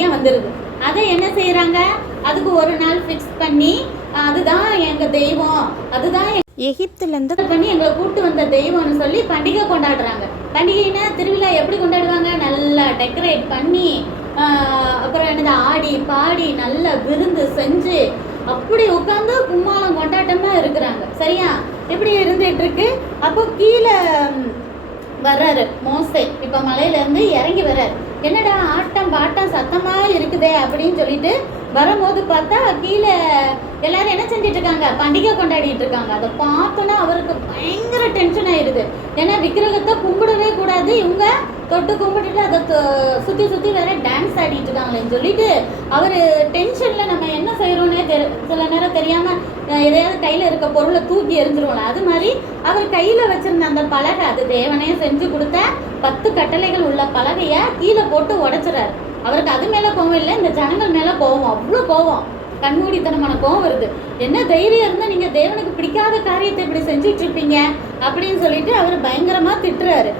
பையன் வந்துடுது. அதை என்ன செய்கிறாங்க, அதுக்கு ஒரு நாள் ஃபிக்ஸ் பண்ணி அதுதான் எங்கள் தெய்வம், அதுதான் எகிப்துலேருந்து பண்ணி எங்களை கூப்பிட்டு வந்த தெய்வம்னு சொல்லி பண்டிகை கொண்டாடுறாங்க. பண்டிகைன்னா திருவிழா எப்படி கொண்டாடுவாங்க, நல்லா டெக்கரேட் பண்ணி அப்புறம் என்னது ஆடி பாடி நல்ல விருந்து செஞ்சு அப்படி உட்காந்து கும்மாளம் கொண்டாட்டமாக இருக்கிறாங்க. சரியா, இப்படி இருந்துட்டு இருக்கு. அப்போ கீழே வர்றாரு மோசே, இப்போ மலையிலேருந்து இறங்கி வர்றாரு. என்னடா ஆட்டம் பாட்டம் சத்தமாக இருக்குதே அப்படின்னு சொல்லிட்டு வரும்போது பார்த்தா கீழே எல்லாரும் என்ன செஞ்சிட்டு இருக்காங்க, பண்டிகை கொண்டாடிட்டு இருக்காங்க. அதை பார்த்தோன்னா அவருக்கு பயங்கர டென்ஷன் ஆயிடுது. ஏன்னா விக்கிரகத்தை கும்பிடவே கூடாது, இவங்க தொட்டு கும்பிட்டுட்டு அதை சுற்றி சுற்றி வேற டான்ஸ் ஆடிட்டு இருக்காங்களேன்னு சொல்லிட்டு அவர் டென்ஷனில் நம்ம என்ன செய்கிறோன்னே சில நேரம் தெரியாமல் எதையாவது கையில் இருக்க பொருளை தூக்கி எறிஞ்சிருவோம்ல, அது மாதிரி அவர் கையில் வச்சிருந்த அந்த பலகை, அது தேவனே செஞ்சு கொடுத்த 10 கட்டளைகள் உள்ள பலகையை கீழே போட்டு உடைச்சிடாரு. அவருக்கு அது மேலே கோவம் இல்லை, இந்த ஜனங்கள் மேலே கோவம், அவ்வளோ கோவம், கண்மூடித்தனமான கோவம் வருது. என்ன தைரியம் இருந்தால் நீங்கள் தேவனுக்கு பிடிக்காத காரியத்தை இப்படி செஞ்சுட்டு இருப்பீங்க அப்படின்னு சொல்லிட்டு அவர் பயங்கரமாக திட்டுறாரு.